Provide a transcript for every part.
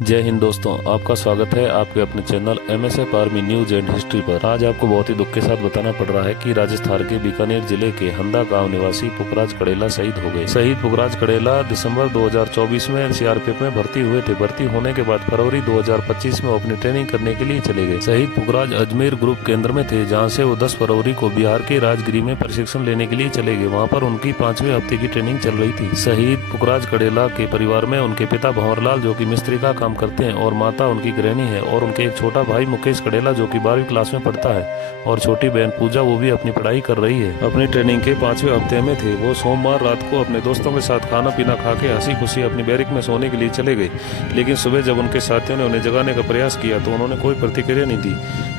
जय हिंद दोस्तों, आपका स्वागत है आपके अपने channel MSF army news and history पर। आज आपको बहुत ही दुख के साथ बताना पड़ रहा है कि राजस्थान के बीकानेर जिले के हंदा गांव निवासी पुखराज कड़ेला शहीद हो गए। शहीद पुखराज कड़ेला दिसंबर 2024 में CRPF में भर्ती हुए थे। भर्ती होने के बाद फरवरी 2025 में अपनी ट्रेनिंग करने के लिए चले गए। शहीद पुखराज अजमेर ग्रुप केंद्र में थे, जहाँ से वो 10 फरवरी को बिहार के राजगिरी में प्रशिक्षण लेने के लिए चले गए। वहाँ पर उनकी 5वें हफ्ते की ट्रेनिंग चल रही थी। शहीद पुखराज कड़ेला के परिवार में उनके पिता भंवरलाल जो कि मिस्त्री का काम करते हैं और माता उनकी गृहिणी है, और उनके एक छोटा भाई मुकेश कड़ेला जो कि 12वीं क्लास में पढ़ता है, और छोटी बहन पूजा वो भी अपनी पढ़ाई कर रही है। अपनी ट्रेनिंग के 5वें हफ्ते में थे। वो सोमवार रात को अपने दोस्तों के साथ खाना पीना खा के हंसी खुशी अपनी बैरिक में सोने के लिए चले गए। लेकिन सुबह जब उनके साथियों ने उन्हें जगाने का प्रयास किया तो उन्होंने कोई प्रतिक्रिया नहीं दी।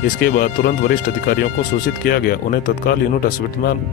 इसके बाद तुरंत वरिष्ठ अधिकारियों को सूचित किया गया। उन्हें तत्काल यूनिट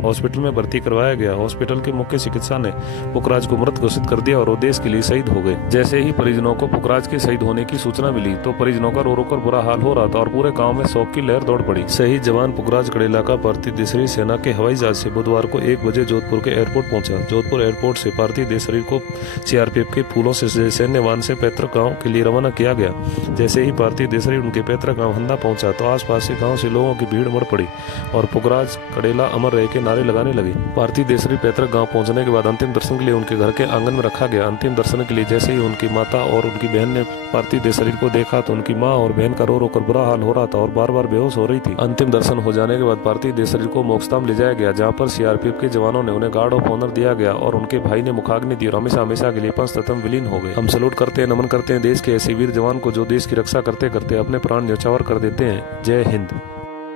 हॉस्पिटल में भर्ती करवाया गया। हॉस्पिटल के मुख्य चिकित्सा ने पुखराज को मृत घोषित कर दिया और वो देश के लिए शहीद हो गए। जैसे ही परिजनों को पुखराज के शहीद होने की सूचना मिली तो परिजनों का रो रो कर बुरा हाल हो रहा था और पूरे गांव में शोक की लहर दौड़ पड़ी। शहीद जवान पुखराज कड़ेला का पार्थिव देशरी सेना के हवाई जहाज से बुधवार को 1 बजे जोधपुर के एयरपोर्ट पहुंचा। जोधपुर एयरपोर्ट से पार्थिव देशरी को CRPF के फूलों से सैन्य वाहन से पैतृक गांव के लिए रवाना किया गया। जैसे ही पार्थिव देशरी उनके पैतृक गांव हंदा पहुंचा तो आसपास से गांव से लोगों की भीड़ उमड़ पड़ी और पुखराज कड़ेला अमर रहे के नारे लगाने लगे। पार्थिव देशरी पैतृक गांव पहुंचने के बाद अंतिम दर्शन के लिए उनके घर के आंगन में रखा गया। अंतिम दर्शन के लिए जैसे ही उनकी माता और उनकी बहन ने पार्थिव देशरी को देखा तो उनकी माँ और बहन का रो रो कर बुरा हाल हो रहा था और बार बार बेहोश हो रही थी। अंतिम दर्शन हो जाने के बाद पार्थिव देशरी को मोक्षधाम ले जाया गया, जहाँ पर CRPF के जवानों ने उन्हें गार्ड ऑफ ऑनर दिया गया और उनके भाई ने मुखाग्नि दी और हमेशा हमेशा के लिए पंचतत्व विलीन हो गए। हम सैल्यूट करते हैं, नमन करते हैं देश के ऐसे वीर जवान को जो देश की रक्षा करते करते अपने प्राण न्यौछावर कर देते हैं। जय हिंद।